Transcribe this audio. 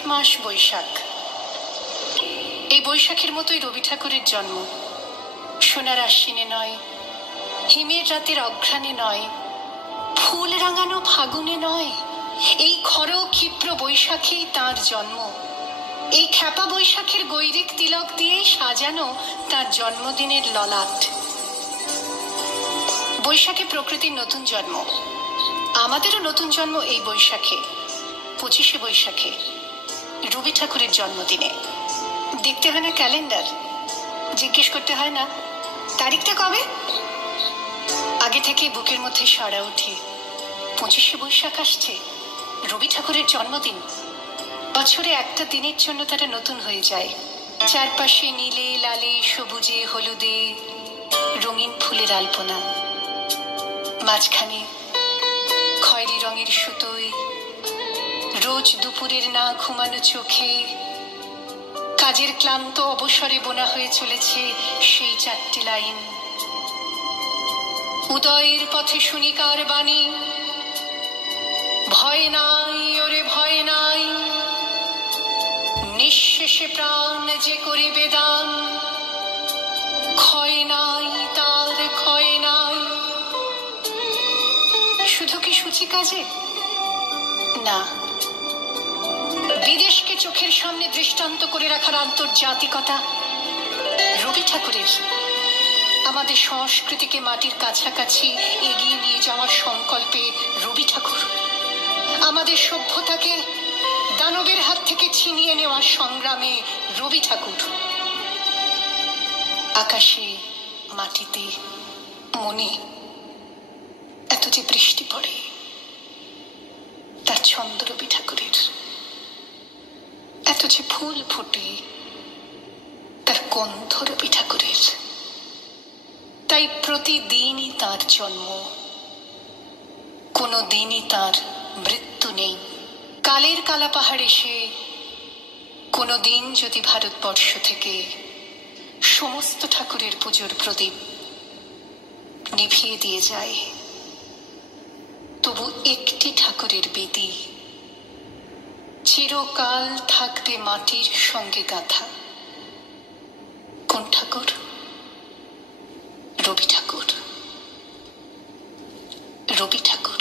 পরের মাস বৈশাখ। এই বৈশাখের মতোই রবি ঠাকুরের জন্ম। সোনার আশ্বিনে নয়, হিমের রাতের অঘ্রাণে নয়, ফুল রাঙানো ফাগুনে নয়, এই খর ক্ষিপ্র বৈশাখেই তাঁর জন্ম। এই খ্যাপা বৈশাখের গৈরিক তিলক দিয়েই সাজানো তার জন্মদিনের ললাট। বৈশাখে প্রকৃতির নতুন জন্ম, আমাদেরও নতুন জন্ম এই বৈশাখে, 25শে বৈশাখে, রবি ঠাকুরের জন্মদিনে। দেখতে হয় না ক্যালেন্ডার, জিজ্ঞেস করতে হয় না তারিখটা কবে, আগে থেকে বুকের মধ্যে সাড়া ওঠে 25শে বৈশাখ আসছে, রবি ঠাকুরের জন্মদিন। বছরে একটা দিনের জন্য তারা নতুন হয়ে যায়। চারপাশে নীলে লালে সবুজে হলুদে রঙিন ফুলের আলপনা, মাঝখানে খয়েরি রঙের সুতোয় রোজ দুপুরের না ঘুমানো চোখে কাজের ক্লান্ত অবসরে বোনা হয়ে চলেছে সেই 4টে লাইন। উদয়ের পথে শুনি কার বাণী, ভয় নাই ওরে ভয় নাই, নিঃশেষে প্রাণ যে করিবে দান, ক্ষয় নাই তার ক্ষয় নাই। শুধু কি সূচি কাজে? না, বিদেশকে চোখের সামনে দৃষ্টান্ত করে রাখার আন্তর্জাতিকতা রবি ঠাকুরের। আমাদের সংস্কৃতিকে মাটির কাছাকাছি এগিয়ে নিয়ে যাওয়ার সংকল্পে রবি ঠাকুর। আমাদের সভ্যতাকে দানবের হাত থেকে ছিনিয়ে নেওয়ার সংগ্রামে রবি ঠাকুর। আকাশে মাটিতে মনে এত যে বৃষ্টি পড়ে, তার ছন্দ রবি ঠাকুরের। এত যে ফুল ফোটে, তার গন্ধ রবি ঠাকুরের। তাই প্রতিদিনই তার জন্ম, কোনো দিনই তার মৃত্যু নেই। কালের কালা পাহাড় এসে কোনো দিন যদি ভারতবর্ষ থেকে সমস্ত ঠাকুরের পুজোর প্রদীপ নিভিয়ে দিয়ে যায়, তবু একটি ঠাকুরের বেদি চিরকাল থাকবে মাটির সঙ্গে গাঁথা। কোন ঠাকুর? রবি ঠাকুর। রবি ঠাকুর।